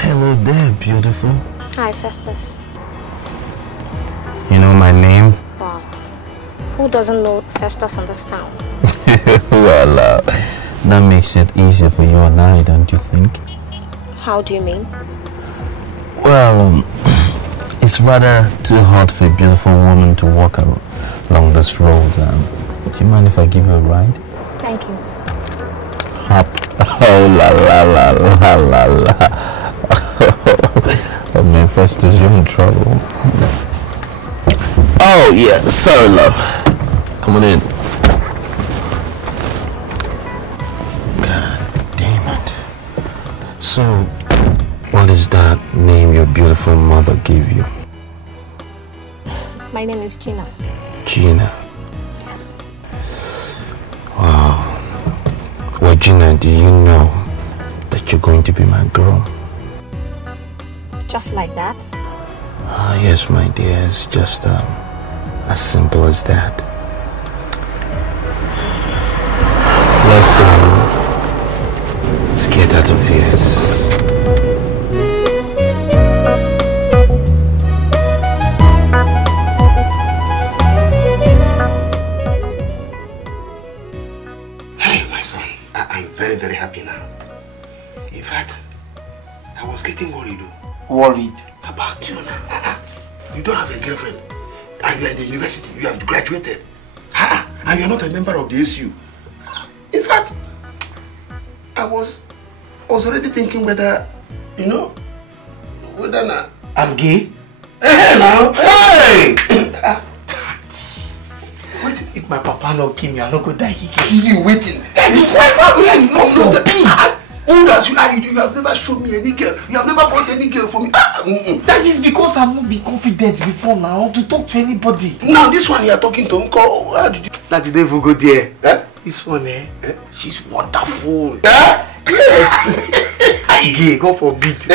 Hello there, beautiful. Hi, Festus. You know my name? Wow. Who doesn't know Festus in this town? Well, that makes it easier for you and I, don't you think? How do you mean? Well, it's rather too hot for a beautiful woman to walk along this road. Do you mind if I give you a ride? Thank you. Oh la la la la la la. Oh man, Festus, you're in trouble. Oh yeah, sorry love. Come on in. God damn it. So, what is that name your beautiful mother gave you? My name is Gina. Gina. Wow. Well, Gina, do you know that you're going to be my girl? Just like that? Yes, my dear. It's just as simple as that. Let's get out of here. Very happy now. In fact, I was getting worried. Worried? About you now. You don't have a girlfriend. And you're in the university. You have graduated. And you're not a member of the SU. In fact, I was already thinking whether, you know, whether now. I'm gay? Hey now! Hey! Wait, if my papa not kill me, I not go die again. Kill you waiting. It's my problem. No. Old as you are, you have never shown me any girl. You have never brought any girl for me. That is because I'm not been confident before now to talk to anybody. Now this one you are talking to, Uncle. How did you? That did even go there. Eh? This one, she's wonderful. Yes. Gay, God forbid.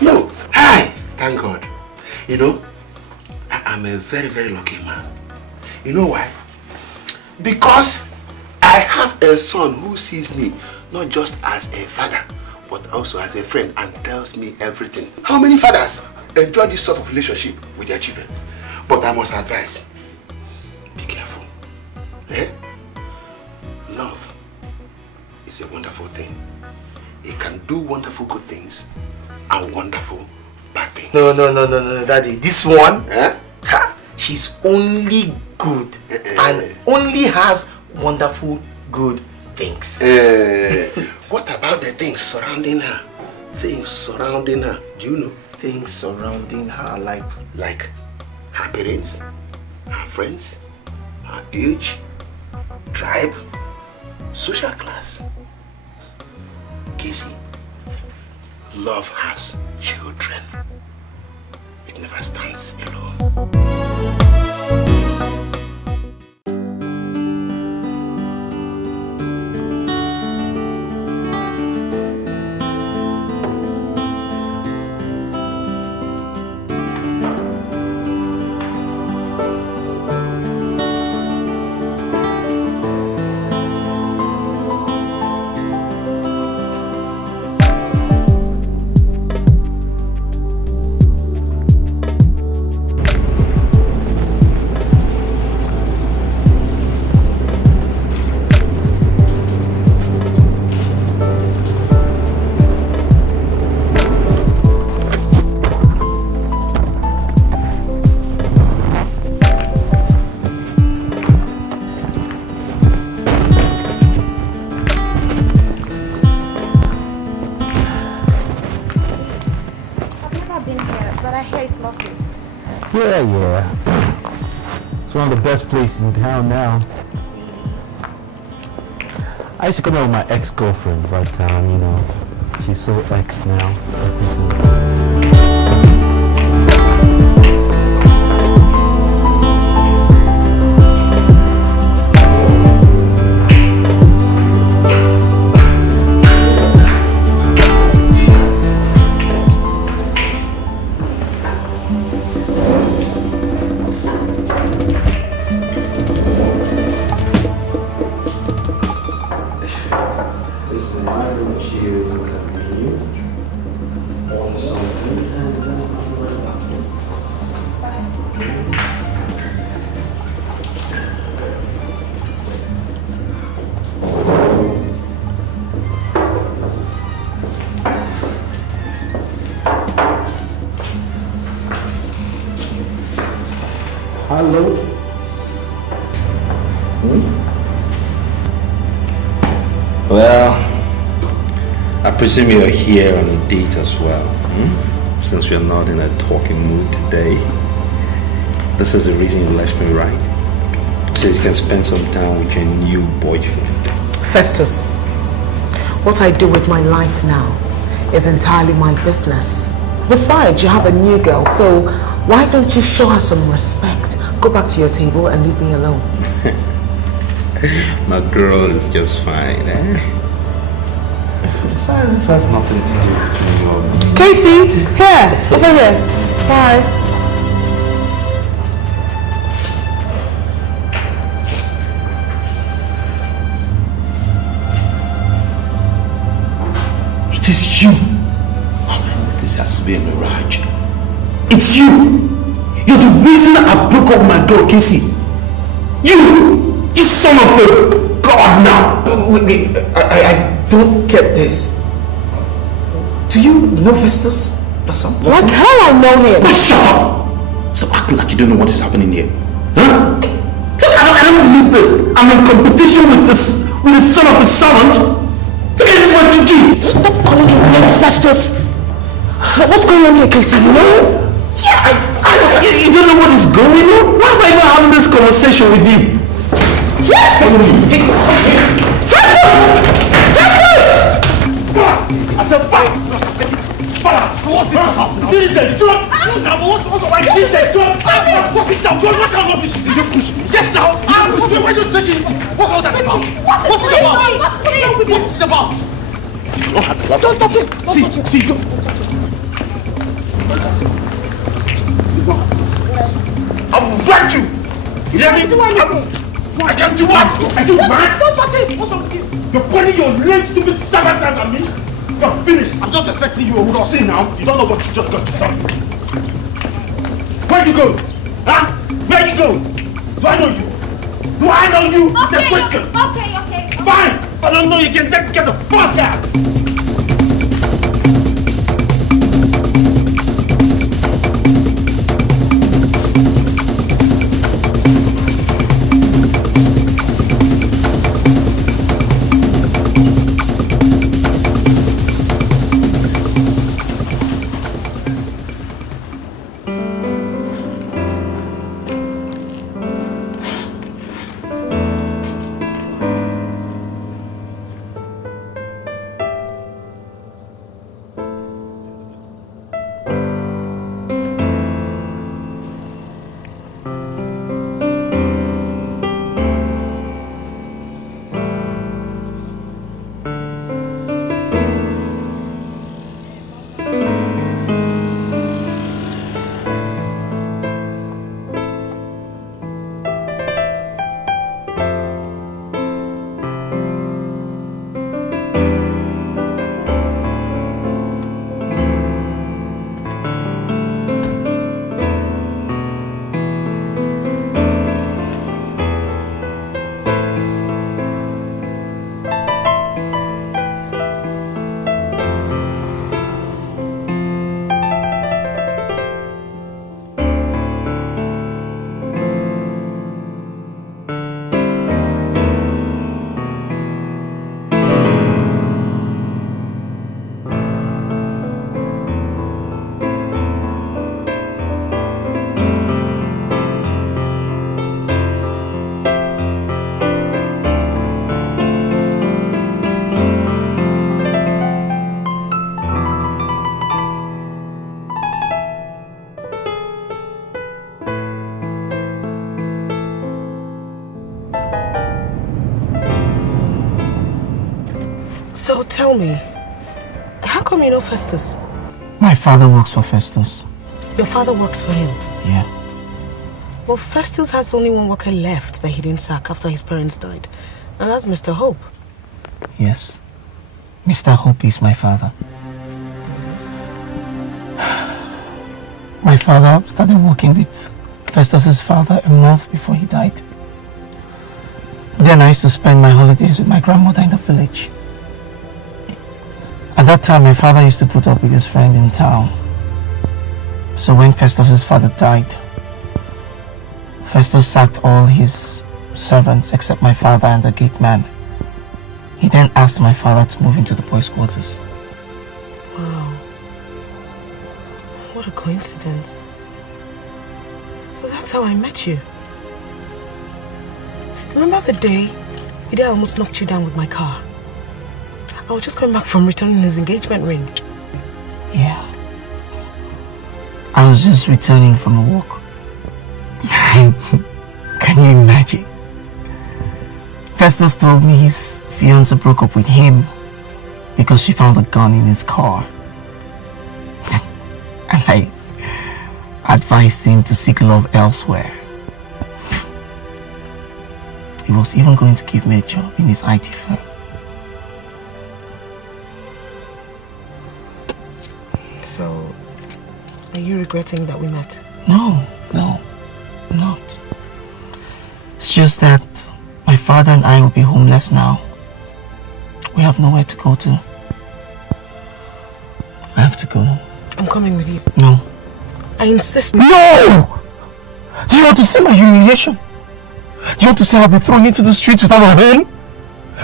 No. Hi. Thank God. You know, I'm a very, very lucky man. You know why? Because I have a son who sees me not just as a father, but also as a friend and tells me everything. How many fathers enjoy this sort of relationship with their children? But I must advise, be careful. Love is a wonderful thing. It can do wonderful good things and wonderful bad things. No, Daddy. This one, she's only good and only has wonderful good things. What about the things surrounding her? Things surrounding her, do you know? Things surrounding her, like her parents, her friends, her age, tribe, social class. Casey, love has children. It never stands alone. place lovely? Yeah. It's one of the best places in town now. I used to come out with my ex-girlfriend, but you know, she's so ex now. Hello? Well, I presume you're here on a date as well, since we're not in a talking mood today. This is the reason you left me, right? So you can spend some time with your new boyfriend. Festus, what I do with my life now is entirely my business. Besides, you have a new girl, so why don't you show her some respect? Go back to your table and leave me alone. My girl is just fine, eh? Besides, this has nothing to do with you and me. Casey, here, over here. Bye. It is you. Oh man, this has to be a mirage. It's you. You're the reason I broke up with my girl, Casey. You son of a god now. Wait, I don't get this. Do you know Festus? Like hell I know him. But shut up! Stop acting like you don't know what is happening here. Huh? Look, I don't believe this. I'm in competition with the son of a servant. Look at this, what you do. Stop calling him names, Festus. What's going on here, Casey? You know him? Yeah, you don't know what is going on? Why am I even having this conversation with you? Yes! Festus! Festus! I said, fight! What's this about? Jesus, drop! What's why Jesus, drop! What's this now? What kind of rubbish did you push me? Yes, now! Why are you taking this? What's all that about? What's it about? What's it about? Don't touch it! See, go! I'll wreck you! You hear me? I can't do what? Are you mad? Don't touch it! What's wrong with you? You're pointing your lame, stupid sabotage at me? You're finished. I'm just expecting you to see now. You don't know what you just got yourself. Where you go? Huh? Where you go? Do I know you? Do I know you? It's a question. Okay. Fine. If I don't know you, can get the fuck out. tell me, how come you know Festus? My father works for Festus. Your father works for him? Yeah. Well, Festus has only one worker left that he didn't sack after his parents died. And that's Mr. Hope. Yes. Mr. Hope is my father. My father started working with Festus's father a month before he died. Then I used to spend my holidays with my grandmother in the village. At that time, my father used to put up with his friend in town. So when Festus's father died, Festus sacked all his servants except my father and the gate man. He then asked my father to move into the boys' quarters. Wow. What a coincidence. Well, that's how I met you. Remember the day I almost knocked you down with my car? I was just coming back from returning his engagement ring. Yeah. I was just returning from a walk. Can you imagine? Festus told me his fiance broke up with him because she found a gun in his car. And I advised him to seek love elsewhere. He was even going to give me a job in his IT firm. So, are you regretting that we met? No, not. It's just that my father and I will be homeless now. We have nowhere to go to. I have to go. I'm coming with you. No. I insist. No! Do you want to see my humiliation? Do you want to say I'll be thrown into the streets without a home?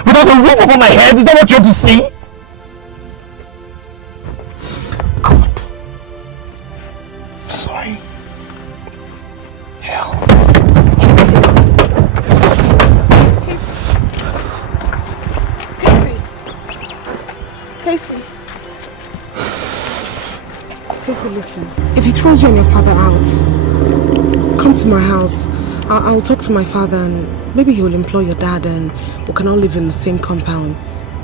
Without a roof over my head? Is that what you want to see? God. Sorry. Hell. Casey, listen. If he throws you and your father out, come to my house. I'll talk to my father and maybe he will employ your dad and we can all live in the same compound.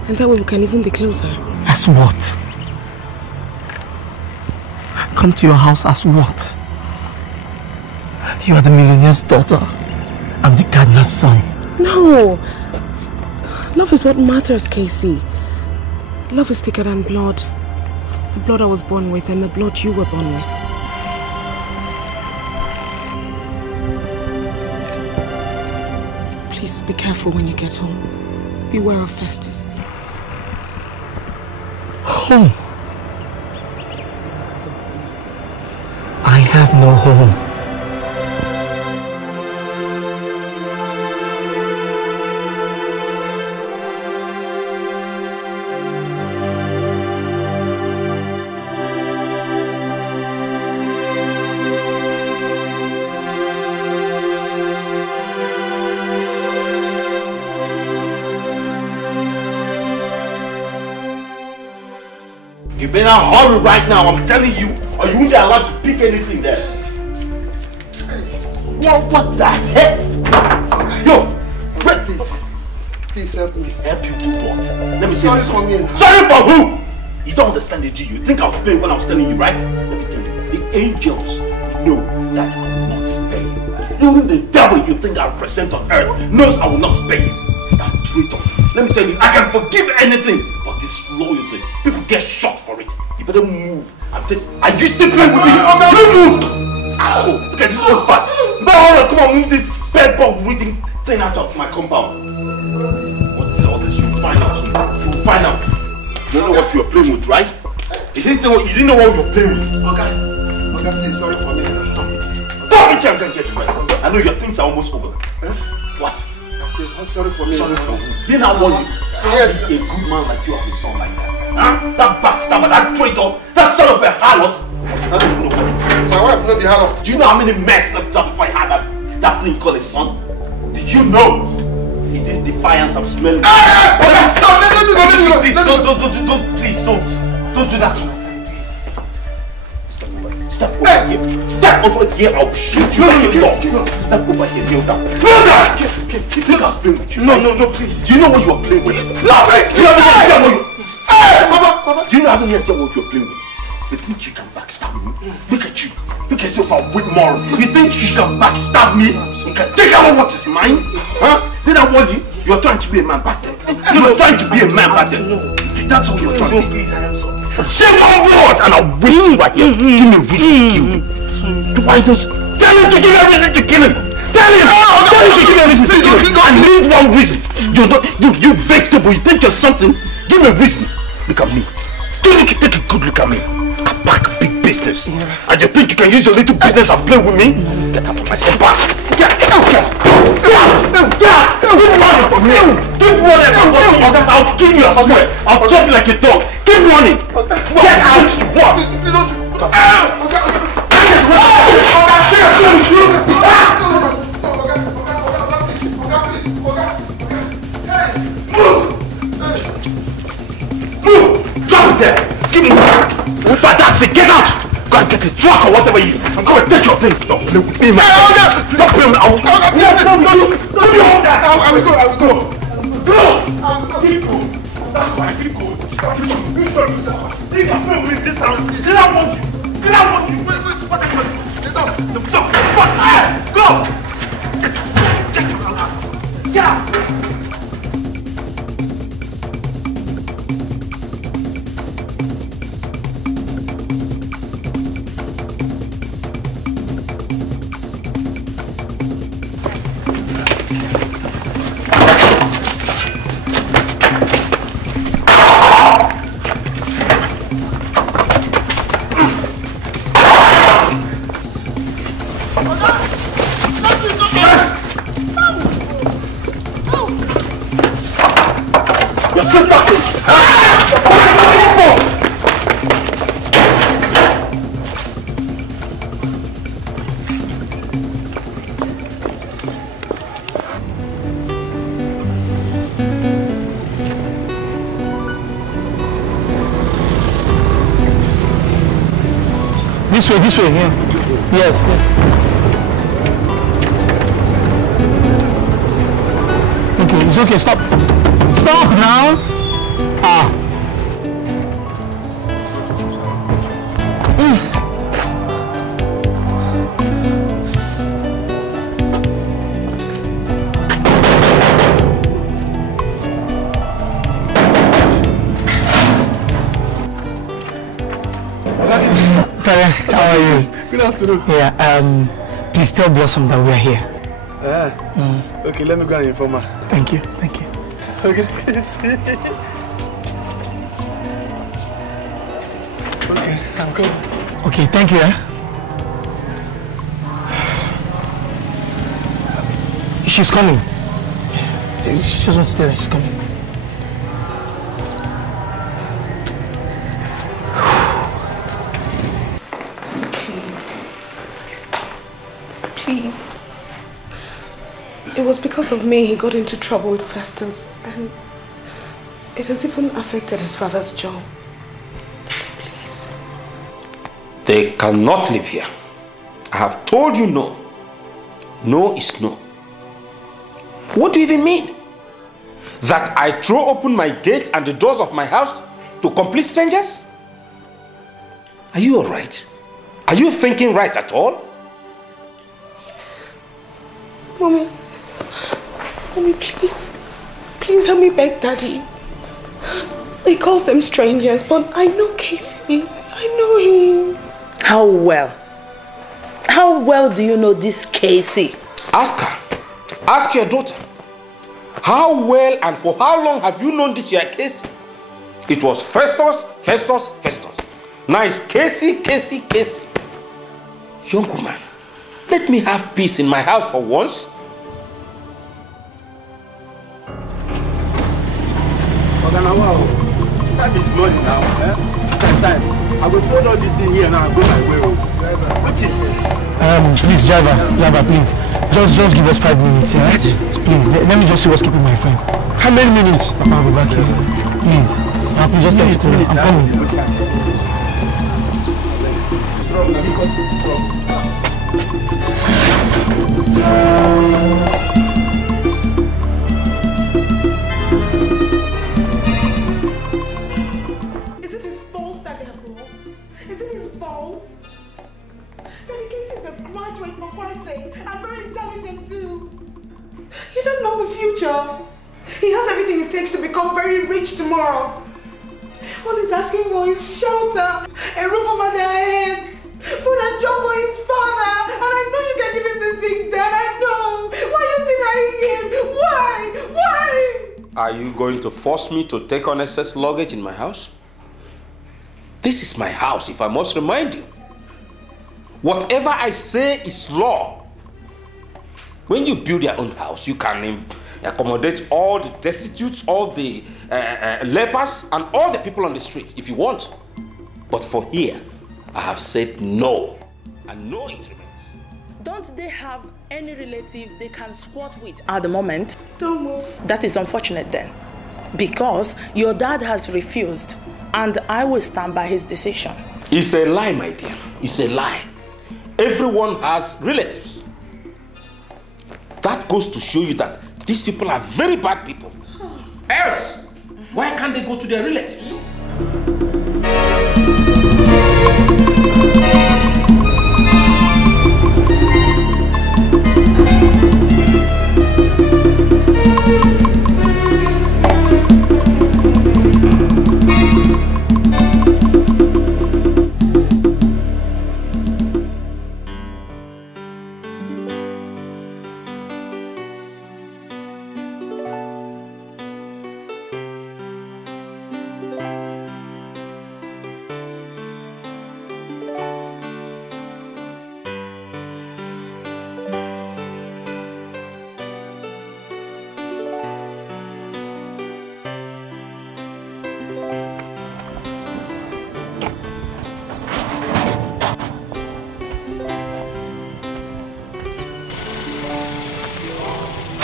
And that way we can even be closer. As what? Come to your house as what? You are the millionaire's daughter. I'm the gardener's son. No! Love is what matters, Casey. Love is thicker than blood. The blood I was born with and the blood you were born with. Please be careful when you get home. Beware of Festus. Home? I have no home. You better hurry right now, I'm telling you, or you won't be allowed to pick anything there. What the heck? Yo, wait, please help me. Help you do what? Let me see. Sorry for me. Sorry for who? You don't understand it, do you? You think I was playing when I was telling you, right? Let me tell you, the angels know that I will not spare you. Even the devil you think I represent on earth knows I will not spare you. That traitor. Let me tell you, I can forgive anything, but this loyalty, people get shot for it. You better move. Are you still playing with me? Move! Oh, look at this old fat. No, come on, move this bed bug reading thing out of my compound. What is all this? You'll find out soon. You'll find out. You don't know what you were playing with, right? You didn't know what you were playing with. Okay, please, sorry for me. Don't get here and get rest. I know your things are almost over. What? I'm sorry for me. Sorry for who? Didn't I warn you? Yes. A good man like you have a son like that. Huh? That backstabber, that traitor, that son of a harlot. I don't know what it is. My wife knows the harlot. Do you know how many men slept up before I had that thing called a son? Do you know? It is defiance I'm smelling. Please don't do that. Step over here. Step over here. I'll shoot you. Step over here. Kneel down. Kneel down. You think I was playing with you? No, please. Do you know what you are playing with? No, please. Do you know what you are playing with? Hey, Papa! Do you know I don't hear what you're playing with? You think you can backstab me? Look at you. Look at yourself and with more. You think you can backstab me? You can take away what is mine? Huh? Did I warn you? You're trying to be a man back then. You're trying to be a man back then. That's all you're trying to be. Say one word and I'll wish you right here. Give me a reason to kill him. Why does... Tell him to give me a reason to kill him. Tell him! Tell him to give me a reason to kill him. I need one reason. You vegetable. You think you're something? Give me a reason. Look at me. Take a good look at me. I back big business. And you think you can use your little business and play with me? Get out of my step. Get out! Keep running! I'll kill you, I swear! I'll drop you like a dog! Keep running! Get out! Move! Drop it there! Give me back! Fantastic! Get out! Go and get a truck or whatever you... I'm going to take your thing! Don't play with me, man! Don't play with me! I will go! Go! Keep going! That's why I keep going! You show yourself! You can play with me this time! Did I want you? Did I want you? Wait, what are you doing? Get up! Go! Get out! This way, yeah. Yes. Okay, it's okay, stop. Stop now! How are you? Good afternoon. Yeah, please tell Blossom that we are here. Okay, let me go and inform her. Thank you. Okay. Okay, I'm coming. Okay, thank you. She's coming. She just wants to tell her she's coming. Please. It was because of me he got into trouble with Festus, and it has even affected his father's job. Please. They cannot live here. I have told you no. No is no. What do you even mean? That I throw open my gate and the doors of my house to complete strangers? Are you alright? Are you thinking right at all? Mommy, please help me beg Daddy. He calls them strangers, but I know Casey. I know him. How well? How well do you know this Casey? Ask her. Ask your daughter. How well and for how long have you known this your Casey? It was Festus. Now it's Casey. Young woman, let me have peace in my house for once. Time is money now. Time. I will follow this thing here now and go my way home. What's it? Please, driver, please. Just give us 5 minutes, yeah? Please, let me just see what's keeping my friend. How many minutes? Papa, I'll be back here. Please. Please, just let's go. I'm coming. What's wrong? What's wrong? Is it his fault? Daddy Casey is a graduate, for Christ's sake, and very intelligent too. You don't know the future. He has everything it takes to become very rich tomorrow. All he's asking for is shelter, a roof over their heads, food and job for his father. And I know you can give him these things, Dad. I know. Why are you denying him? Why? Why? Are you going to force me to take on excess luggage in my house? This is my house, if I must remind you. Whatever I say is law. When you build your own house, you can accommodate all the destitutes, all the lepers, and all the people on the street if you want. But for here, I have said no, and no it remains. Don't they have any relative they can squat with at the moment? No. That is unfortunate then, because your dad has refused, and I will stand by his decision. It's a lie, my dear. It's a lie. Everyone has relatives. That goes to show you that these people are very bad people. Else, why can't they go to their relatives?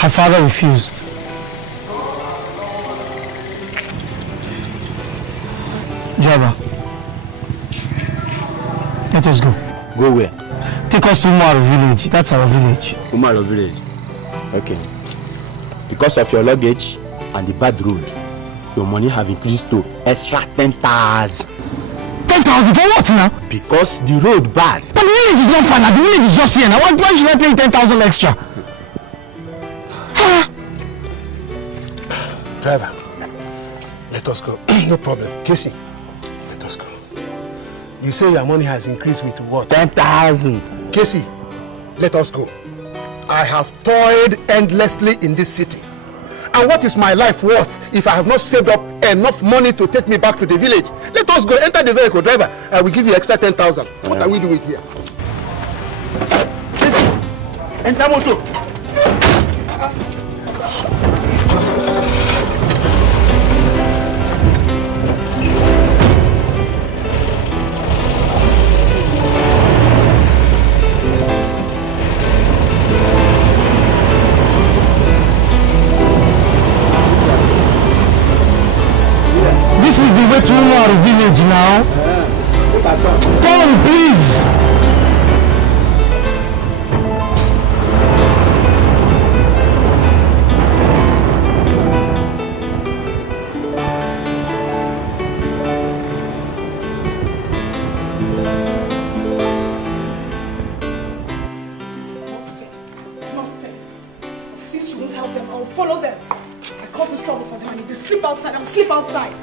Her father refused. Driver, let us go. Go where? Take us to Umaro village. That's our village. Umaro village. Okay. Because of your luggage and the bad road, your money have increased to extra 10,000. 10,000 for what now? Because the road bad. But the village is not far now. The village is just here now. Why should I pay 10,000 extra? Driver, let us go. No problem. Casey, let us go. You say your money has increased with what? 10,000. Casey, let us go. I have toiled endlessly in this city. And what is my life worth if I have not saved up enough money to take me back to the village? Let us go. Enter the vehicle, driver. I will give you extra 10,000. What are we doing here? Casey, enter motor. This is the way to our village now. Come, please. It's not fair. Since you won't help them, I'll follow them. I cause this trouble for them, and if they sleep outside, I'll sleep outside.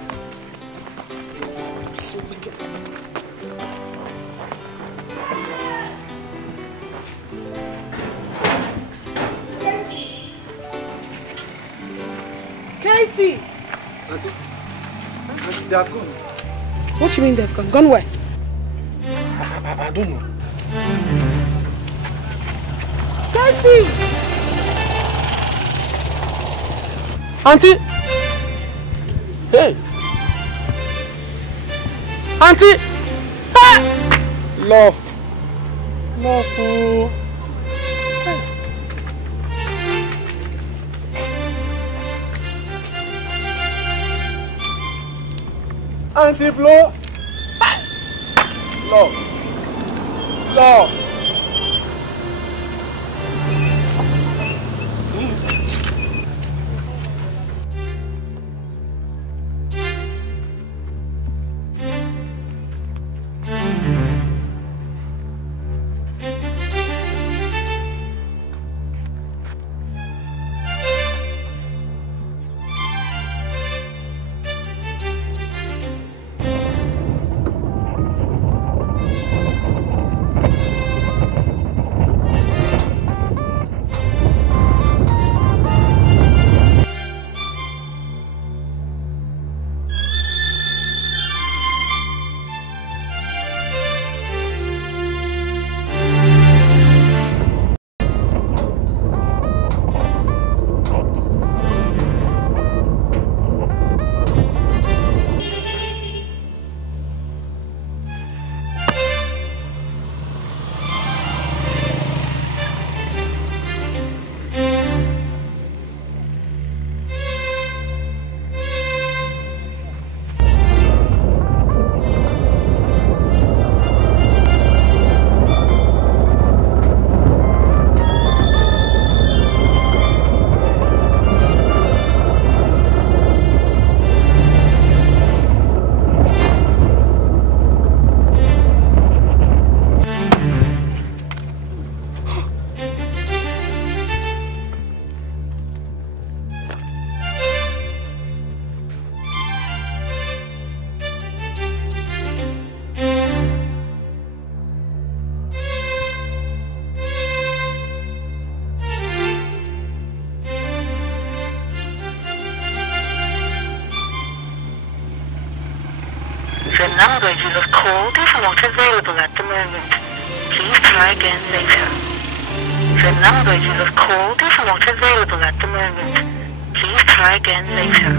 Casey! Auntie, they have gone. What you mean they've gone? Gone where? I don't know. Casey! Auntie! Hey! Auntie! Ah! Love! Love! Oh. Auntie Blow! Love! Love! call is not available at the moment. Please try again later. The number you have called is not available at the moment. Please try again later.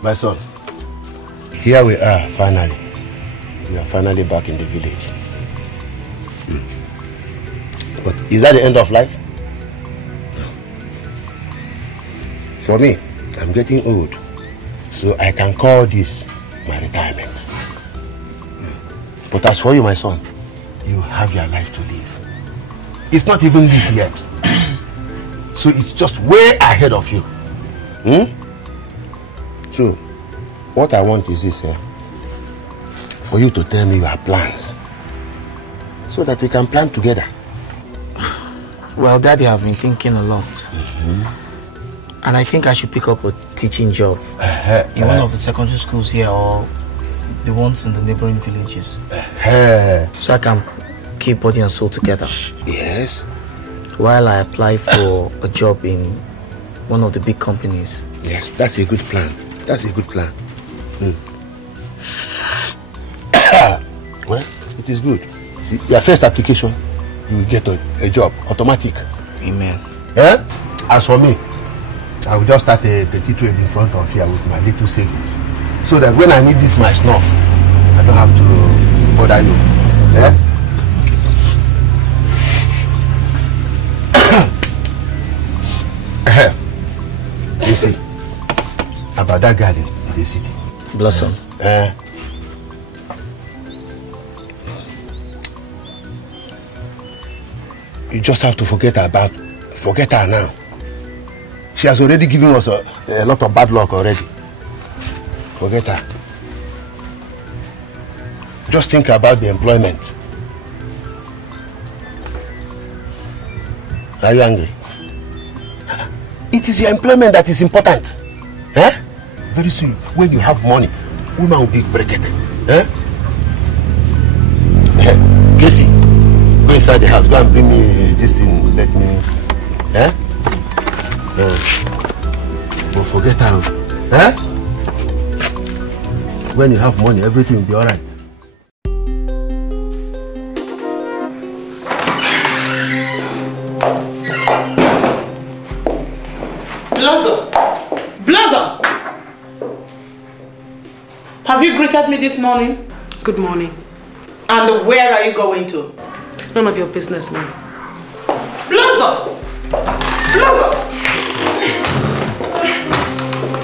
My son, here we are, finally. We are finally back in the village. But is that the end of life? No. For me, I'm getting old, so I can call this my retirement. But as for you, my son, you have your life to live. It's not even lived yet. So it's just way ahead of you. So, what I want is this, for you to tell me your plans, so that we can plan together. Well, Daddy, I've been thinking a lot. And I think I should pick up a teaching job in one of the secondary schools here or the ones in the neighboring villages. So I can keep body and soul together. Yes. While I apply for a job in one of the big companies. Yes, that's a good plan. That's a good plan. Well, it is good. See, your first application, you will get a job, automatic. Amen. As for me, I will just start a petty trade in front of here with my little savings. So that when I need this my snuff, I don't have to bother you. You see, about that girl in the city. Blossom. You just have to forget her now. She has already given us a lot of bad luck already. Forget her. Just think about the employment. Are you angry? It is your employment that is important. Very soon, when you have money, women will be bracketed. Casey, go inside the house. Go and bring me this thing. Let me. Don't forget how. When you have money, everything will be alright. Blossom! Have you greeted me this morning? Good morning. And where are you going to? None of your business, ma'am. Blossom! Blossom!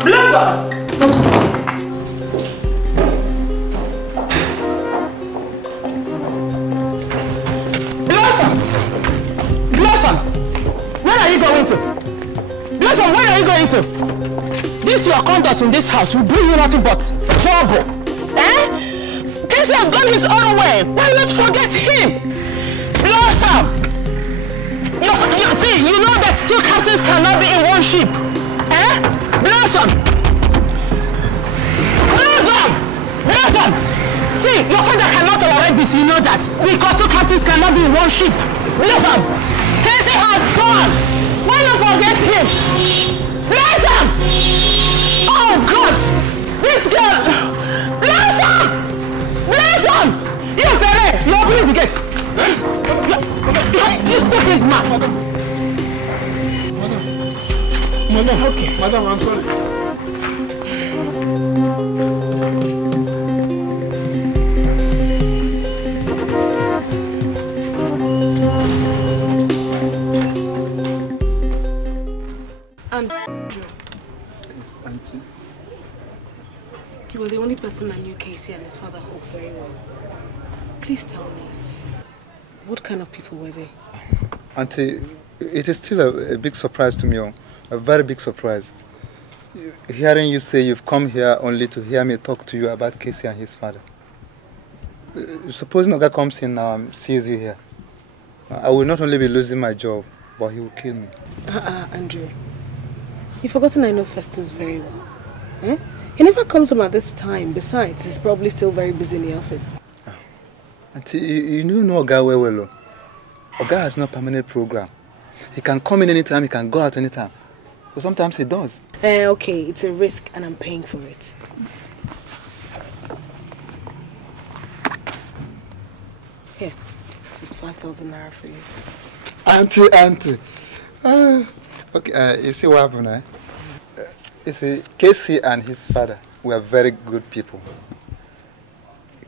Blossom! Blossom! Blossom! Where are you going to? Blossom, where are you going to? This your conduct in this house will bring you nothing but trouble. Casey has gone his own way. Why not forget him? Blossom! You know that two captains cannot be in one ship. Blossom! Blossom! Blossom! See, your father cannot tolerate this, you know that. Because two captains cannot be in one ship. Blossom! Casey has gone! Why not forget him? Blossom! Oh God! This girl! Blossom! Blossom! You Ferre! You opening the gate! You stupid man! Madam, okay. Madam, I'm sorry. Yes, Auntie. You were the only person I knew Casey and his father hoped very well. Please tell me, what kind of people were they? Auntie, it is still a big surprise to me, a very big surprise. Hearing you say you've come here only to hear me talk to you about Casey and his father. Supposing Oga comes in now and sees you here, I will not only be losing my job, but he will kill me. Andrew, you've forgotten I know Festus very well. Eh? He never comes home at this time. Besides, he's probably still very busy in the office. Auntie, you know Oga well. Oga has no permanent program. He can come in anytime, he can go out anytime. So sometimes he does. Okay, it's a risk and I'm paying for it. Here, this is 5,000 naira for you. Auntie. Okay, you see what happened, eh? You see, Casey and his father were very good people.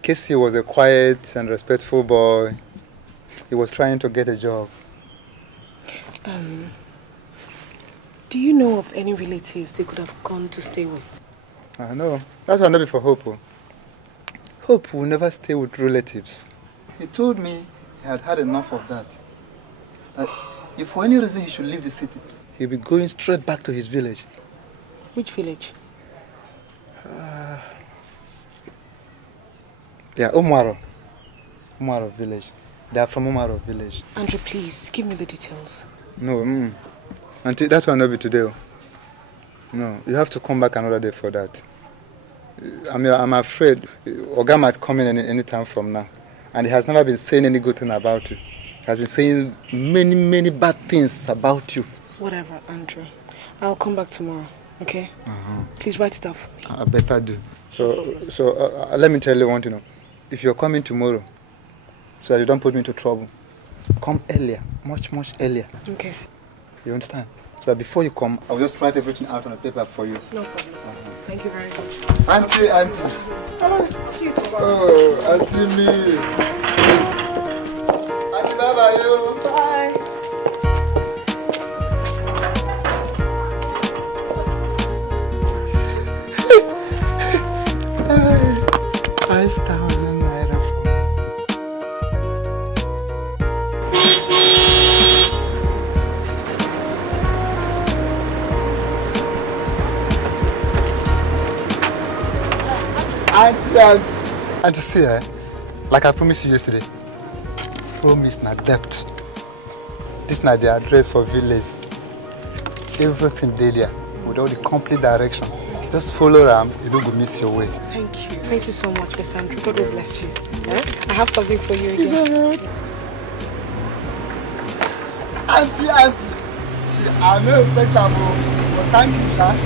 Casey was a quiet and respectful boy. He was trying to get a job. Do you know of any relatives they could have gone to stay with? No, that will not be for Hope. Hope will never stay with relatives. He told me he had had enough of that. That if for any reason he should leave the city, he'll be going straight back to his village. Which village? Yeah, Umaro village. They are from Umaro village. Andrew, please, give me the details. No, Auntie, that will not be today. No, you have to come back another day for that. I'm afraid Oga might come in any time from now. And he has never been saying any good thing about you. He has been saying many bad things about you. Whatever, Andrew. I'll come back tomorrow, okay? Please write it out for me. I better do. So let me tell you one thing. If you're coming tomorrow, so that you don't put me into trouble, come earlier, much earlier. Okay. You understand? So that before you come, I'll just write everything out on a paper for you. No problem. Thank you very much. Auntie. I'll see you tomorrow. Oh, Auntie me. Auntie, bye-bye, you. Bye. $5,000 naira for Auntie, see, like I promised you yesterday, promise na debt. This is not the address for village. Everything there with all the complete direction. Just follow them, you don't go miss your way. Thank you. Thank you so much, Mr. Andrew. God will bless you. I have something for you again. It's alright. Auntie. See, I no expect that, but thank you, Shash.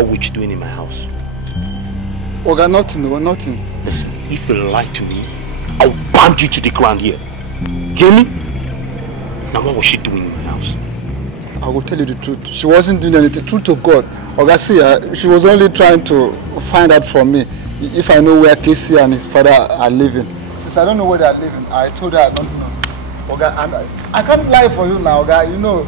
Witch doing in my house? Oga, nothing. Listen, if you lie to me, I'll pound you to the ground here. Hear me? Now what was she doing in my house? I will tell you the truth. She wasn't doing anything. True to God. Oga, see, she was only trying to find out from me if I know where Casey and his father are living. Since I don't know where they are living, I told her I don't know. Oga, I can't lie for you now, Oga, you know.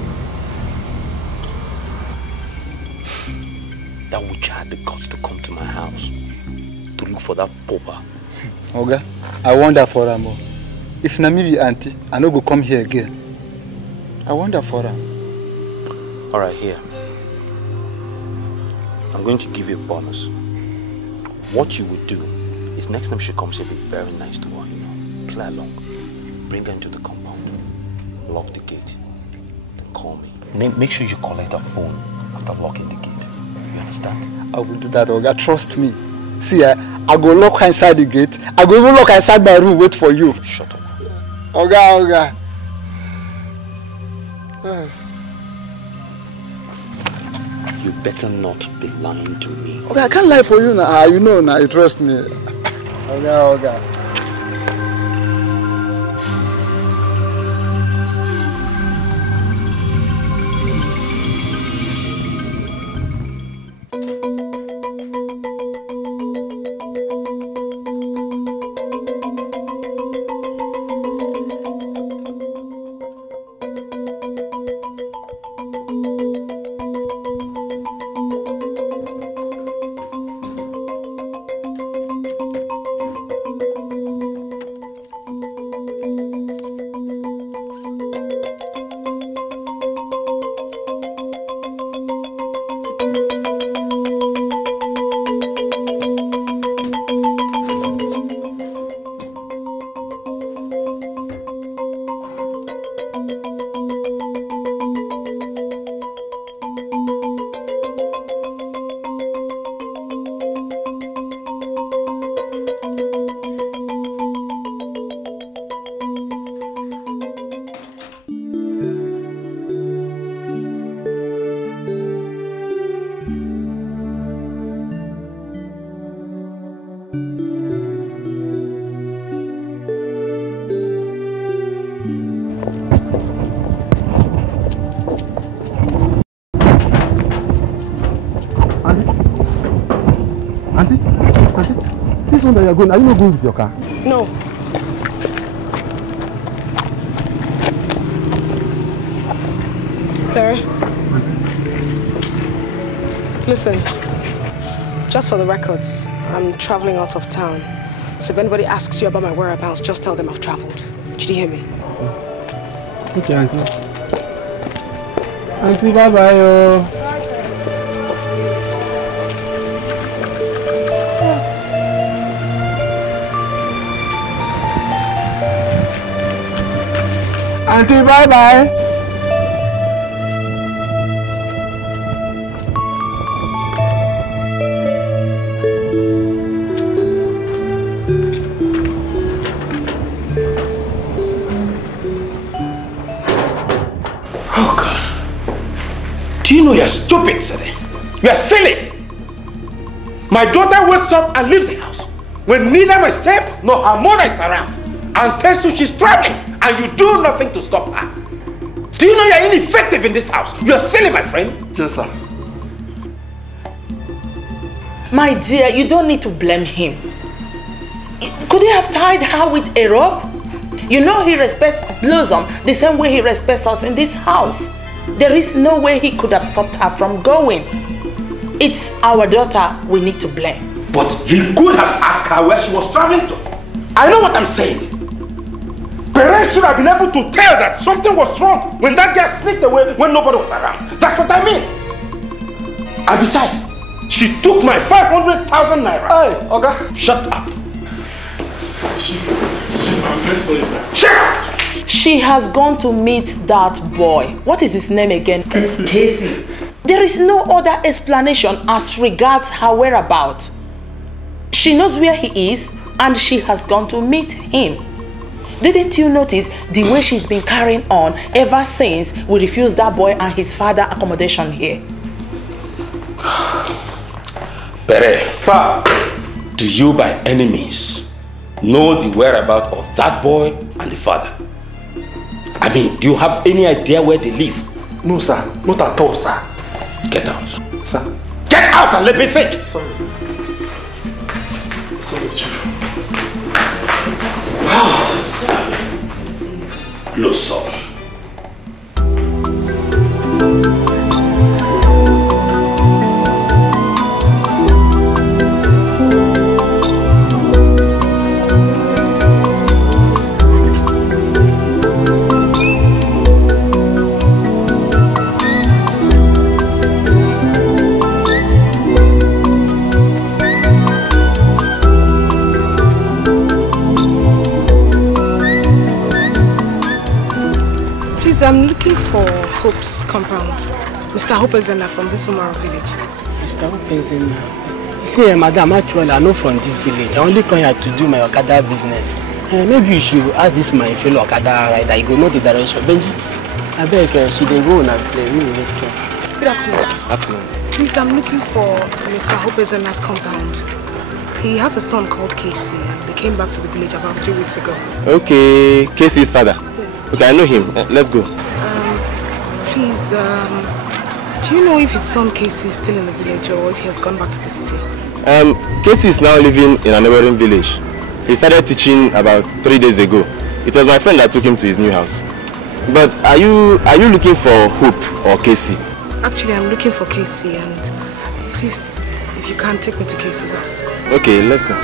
That witch had the guts to come to my house to look for that pauper. Oga, I wonder for her more. If Namibi auntie, I no go come here again. I wonder for her. Alright, here. I'm going to give you a bonus. What you would do is next time she comes here, be very nice to her, Play along. Bring her into the compound. Lock the gate. Then call me. Make sure you collect her phone after locking the gate. You understand. I will do that, Oga. Trust me. See, I go lock her inside the gate. I go even lock her inside my room, wait for you. Shut up. Oga. You better not be lying to me. Okay, I can't lie for you now. You know now, you trust me. Oga. That you're going, are you not going with your car? No. Barry? Listen, just for the records, I'm traveling out of town. So if anybody asks you about my whereabouts, just tell them I've traveled. Did you hear me? Okay, Auntie. Auntie, bye-bye. Auntie, bye-bye. Oh, God. Do you know you're stupid, Sede? You're silly. My daughter wakes up and leaves the house when neither myself nor her mother is around and tells you she's traveling. And you do nothing to stop her. Do you know you're ineffective in this house? You're silly, my friend. Yes, sir. My dear, you don't need to blame him. Could he have tied her with a rope? You know he respects Blossom the same way he respects us in this house. There is no way he could have stopped her from going. It's our daughter we need to blame. But he could have asked her where she was traveling to. I know what I'm saying. Parents should have been able to tell that something was wrong when that girl sneaked away when nobody was around. That's what I mean. And besides, she took my 500,000 naira. Hey, Oga. Shut up. Chief, I'm very sorry, sir. Shut up! She has gone to meet that boy. What is his name again? Casey. There is no other explanation as regards her whereabouts. She knows where he is and she has gone to meet him. Didn't you notice the way she's been carrying on ever since we refused that boy and his father accommodation here? Pere, sir, do you by any means know the whereabouts of that boy and the father? I mean, do you have any idea where they live? No, sir. Not at all, sir. Get out. Sir. Get out and let me think. Sorry, sir. Sorry, Chief. Blossom. I'm looking for Hope's compound. Mr. Hope is from this Omaro village. Mr. Open now. You see, madam, actually, I'm not from this village. I only come here to do my Okada business. Maybe you should ask this my fellow Okada rider. You go know the direction. Benji, I beg she dey go now. Good afternoon, sir. Afternoon. Please, I'm looking for Mr. Hopezena's compound. He has a son called Casey, and they came back to the village about 3 weeks ago. Okay, Casey's father. Yes. Okay, I know him. Let's go. Please, do you know if his son Casey is still in the village or if he has gone back to the city? Casey is now living in a neighboring village. He started teaching about 3 days ago. It was my friend that took him to his new house. But are you looking for Hope or Casey? Actually, I'm looking for Casey, and please, if you can, take me to Casey's house. Okay, let's go.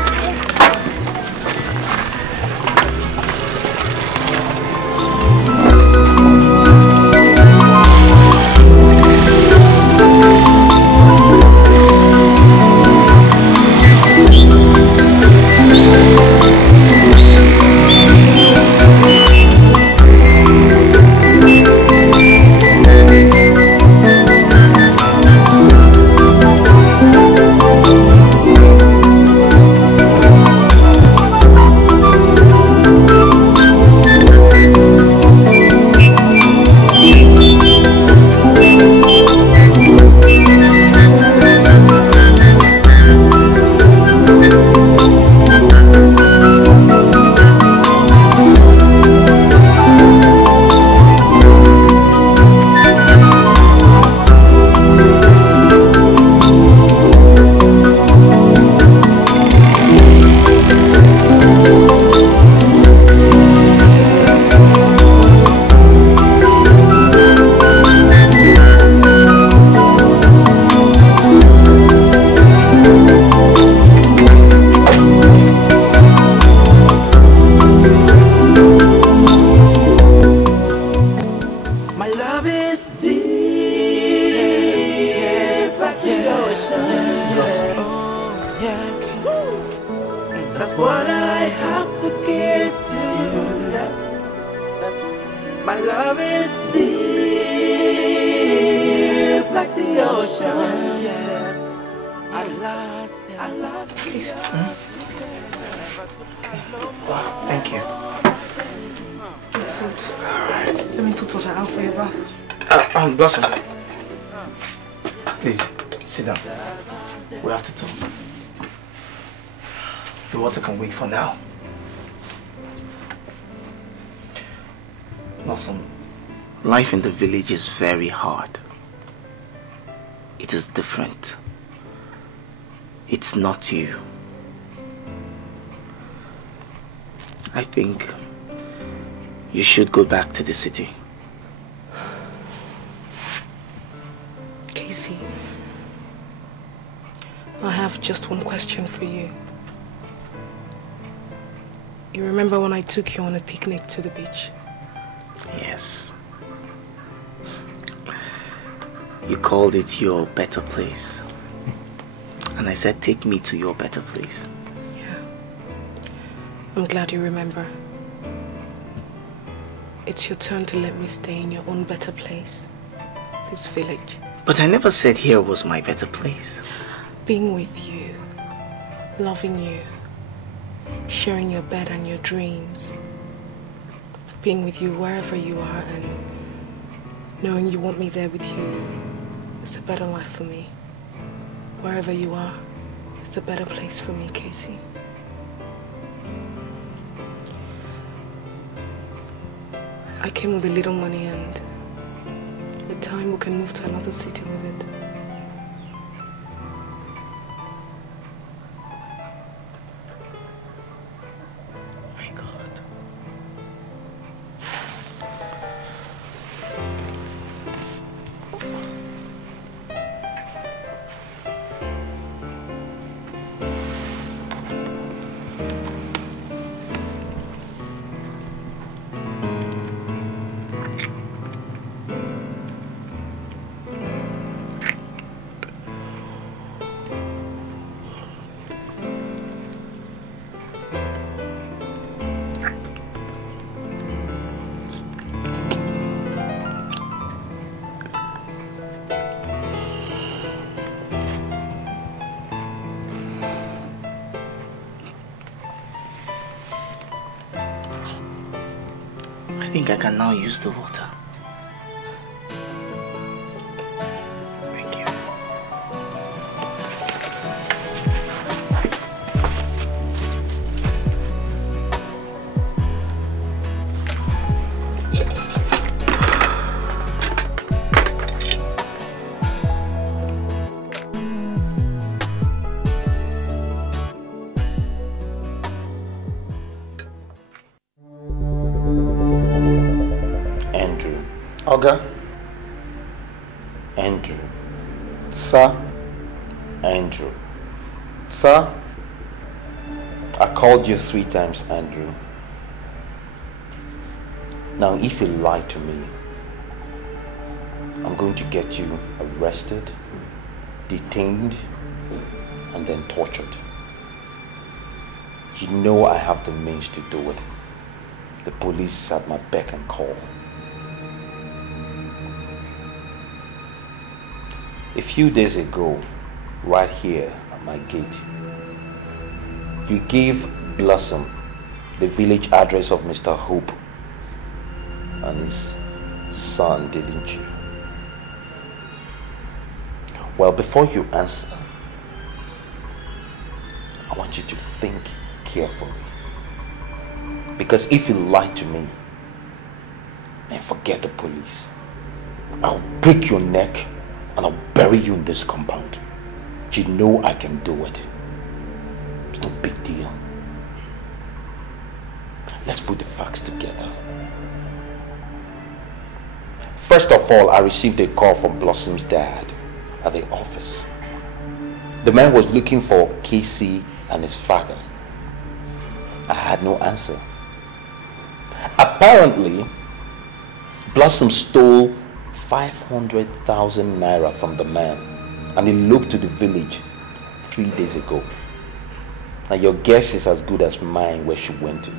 Life in the village is very hard. It is different. It's not you. I think you should go back to the city. Casey, I have just one question for you. You remember when I took you on a picnic to the beach? Yes. You called it your better place. And I said, take me to your better place. Yeah. I'm glad you remember. It's your turn to let me stay in your own better place. This village. But I never said here was my better place. Being with you. Loving you. Sharing your bed and your dreams. Being with you wherever you are and knowing you want me there with you. It's a better life for me. Wherever you are, it's a better place for me, Casey. I came with a little money and with time we can move to another city with it. My God. I think I can now use the water. Thank you. Oga? Andrew. Sir? Andrew. Sir? I called you 3 times, Andrew. Now, if you lie to me, I'm going to get you arrested, detained, and then tortured. You know I have the means to do it. The police is at my beck and call. A few days ago, right here at my gate, you gave Blossom the village address of Mr. Hope and his son, didn't you? Well, before you answer, I want you to think carefully. Because if you lie to me and forget the police, I'll break your neck and I'll bury you in this compound. You know I can do it. It's no big deal. Let's put the facts together. First of all, I received a call from Blossom's dad at the office. The man was looking for KC and his father. I had no answer. Apparently, Blossom stole 500,000 naira from the man and eloped to the village 3 days ago. Now your guess is as good as mine where she went to.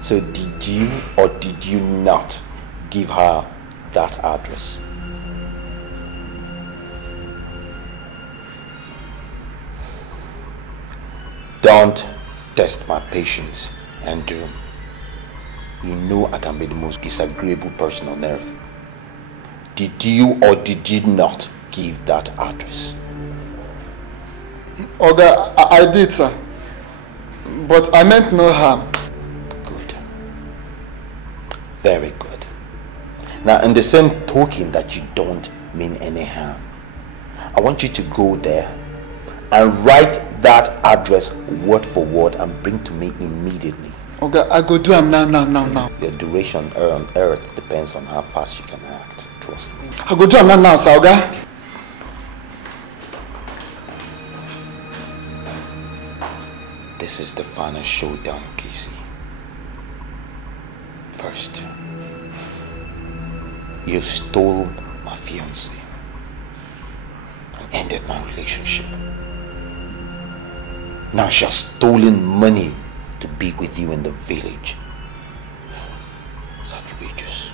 So did you or did you not give her that address? Don't test my patience, Andrew. You know I can be the most disagreeable person on earth. Did you or did you not give that address? Oga, I did, sir. But I meant no harm. Good. Very good. Now, in the same token that you don't mean any harm, I want you to go there and write that address word for word and bring to me immediately. Okay, I go do am now. Your duration on earth depends on how fast you can act. Trust me. I go do am now, sir, Oga. This is the final showdown, Casey. First, you stole my fiance and ended my relationship. Now she has stolen money to be with you in the village. It's outrageous.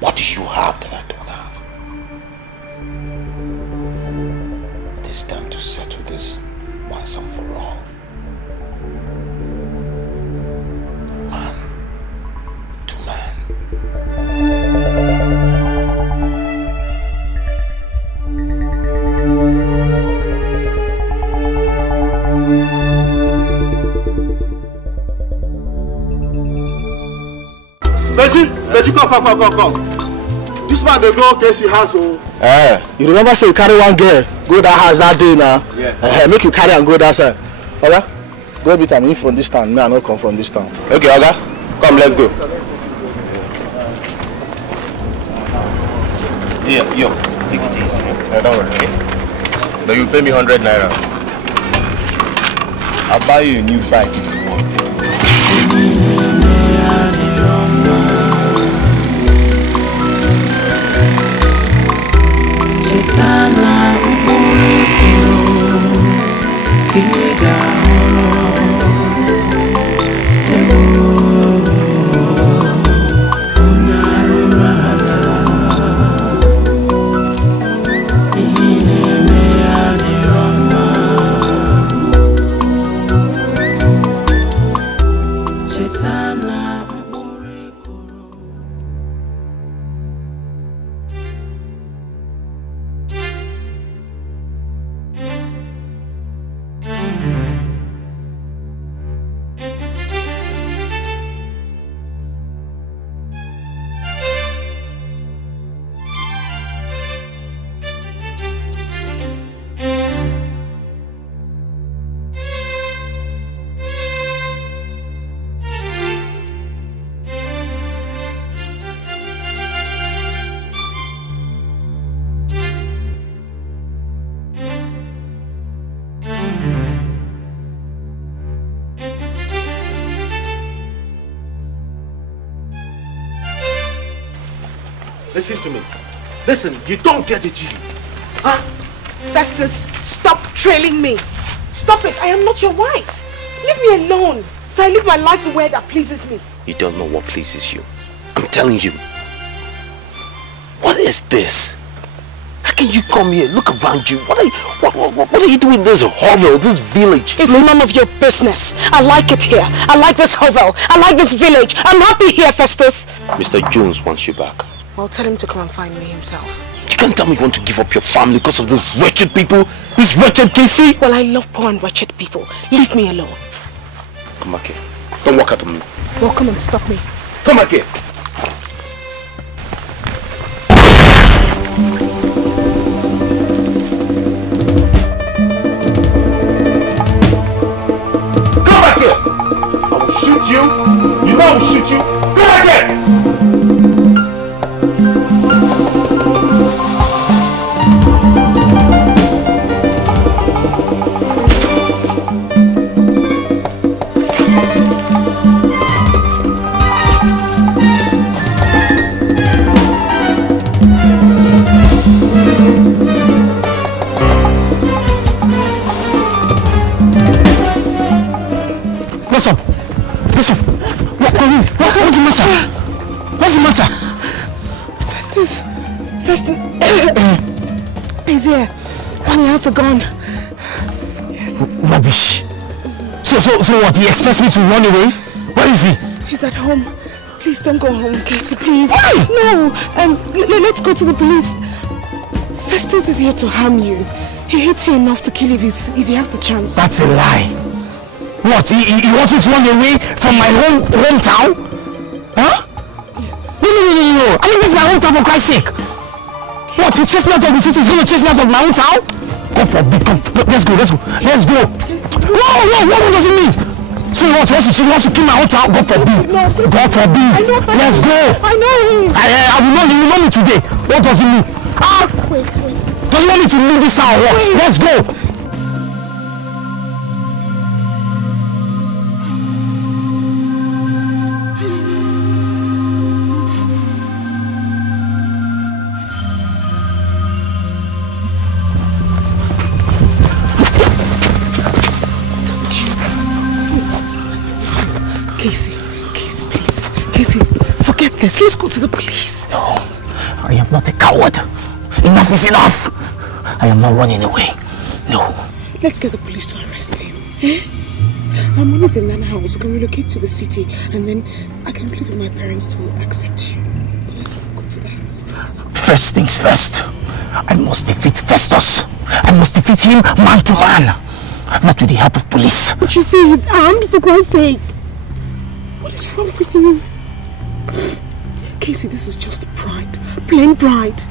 What do you have that I don't have? It is time to settle this once and for all. Man to man. Beji, come. This man they go Casey house. You remember say you carry one girl, go that house that day now? Yes. Make you carry and go that side. Oga, go meet am from this town. Me I not come from this town. Okay, Oga, come, let's go. Yeah, yo, take it easy. Don't worry, okay? But you pay me 100 naira. I'll buy you a new bike if you want. Chitana Listen to me. Listen, you don't get it, you. Huh? Festus, stop trailing me. Stop it. I am not your wife. Leave me alone. So I live my life the way that pleases me. You don't know what pleases you. I'm telling you. What is this? How can you come here? Look around you. What are you doing in this hovel, this village? It's none of your business. I like it here. I like this hovel. I like this village. I'm happy here, Festus. Mr. Jones wants you back. Well, tell him to come and find me himself. You can't tell me you want to give up your family because of those wretched people? This wretched Casey? Well, I love poor and wretched people. Leave me alone. Come back here. Don't walk out on me. Well, come and stop me. Come back here. Come back here! I will shoot you. You know I will shoot you. Come back here! What's the matter? Festus. He's here. What? He has a gun. Yes. Rubbish. So what? He expects me to run away? Where is he? He's at home. Please don't go home, Casey, please. Why? No. Let's go to the police. Festus is here to harm you. He hates you enough to kill you if he has the chance. That's a lie. What? He wants me to run away from my hometown? Huh? No. I mean, this is my hometown, for Christ's sake. What? He chased me out of the city. He's going to chase me out of my hometown? God forbid. Come. Let's go. What does it mean? So he wants to kill my hometown? God forbid. God forbid. Let's go. I know him. I will know. He will know me today. What does it mean? Wait. Does he want me to leave this house? What? Let's go. Casey, please. Casey, forget this. Let's go to the police. No, I am not a coward. Enough is enough. I am not running away. No. Let's get the police to arrest him. Our money's in that house. We can relocate to the city and then I can plead with my parents to accept you. But let's not go to the house, please. First things first. I must defeat Festus. I must defeat him man to man. Not with the help of police. But you see, he's armed, for Christ's sake. What is wrong with you? Casey, this is just pride. Plain pride.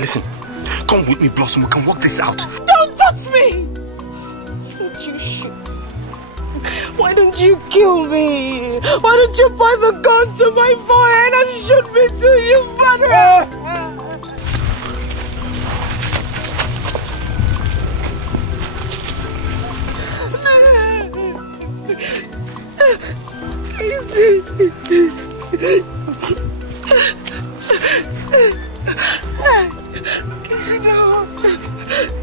Listen. Come with me, Blossom. We can work this out. Don't touch me! Don't you shoot? Why don't you kill me? Why don't you point the gun to my forehead and shoot me too, you murderer? Casey, no.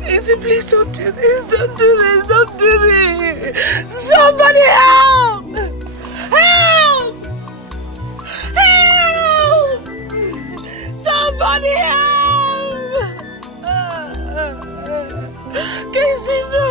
Casey, please don't do this. Don't do this. Don't do this. Somebody help! Help! Help! Somebody help! Casey, no.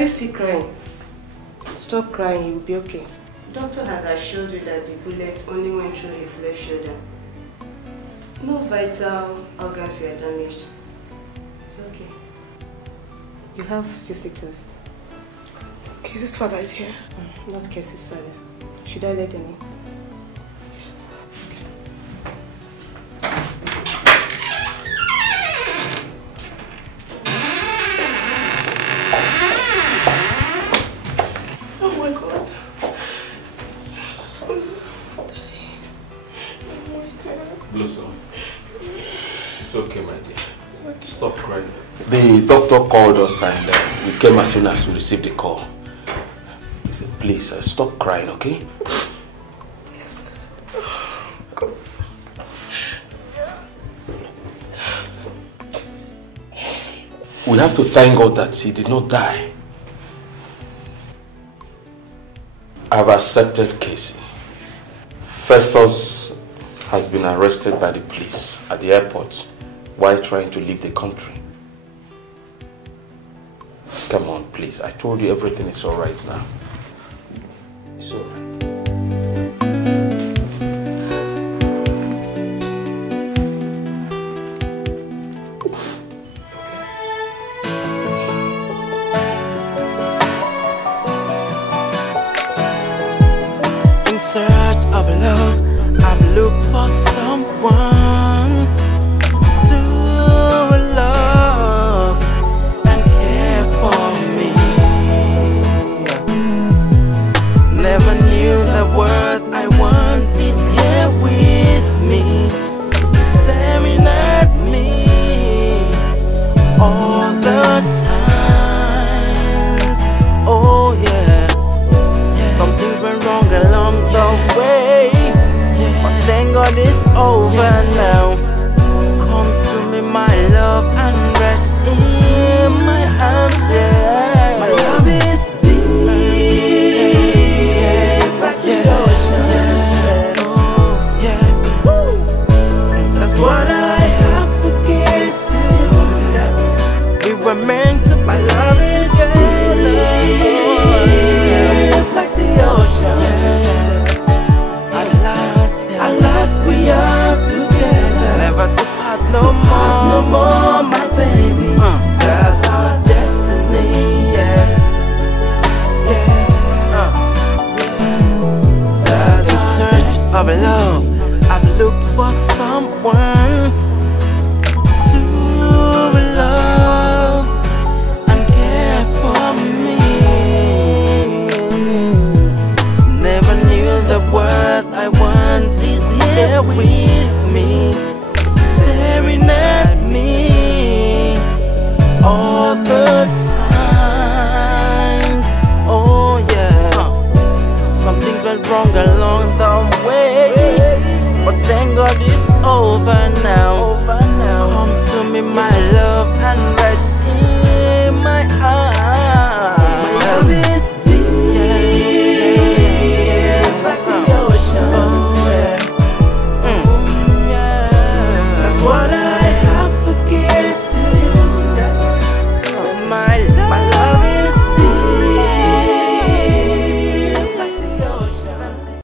Are you still crying? Stop crying, you'll be okay. Doctor has assured you that the bullet only went through his left shoulder. No vital organs were damaged. It's okay. You have visitors. Casey's father is here. Not Casey's father. Should I let them in? It's okay, my dear. Stop crying. The doctor called us and we came as soon as we received the call. He said, please stop crying, okay? Yes. We have to thank God that he did not die. I've accepted Casey. Festus has been arrested by the police at the airport while trying to leave the country. Come on, please. I told you everything is all right now. It's all right. In search of love, I've looked for someone to love and care for me. Never knew the worth I want is here with me, staring at me all the time. Oh yeah, something's went wrong along the way. But thank God it's over now. Come to me, my love, and rest in my arms, yeah. My love is deep, like the ocean. Oh, yeah. That's what I have to give to you. We were meant to. My love is deep, like the ocean. We are together, never to part no more, my baby. That's our destiny, yeah. In search of love, I've looked for someone to love and care for me. Never knew the worth I want is here with me, staring at me all the time. Oh yeah, something's went wrong along the way, but thank God it's over now.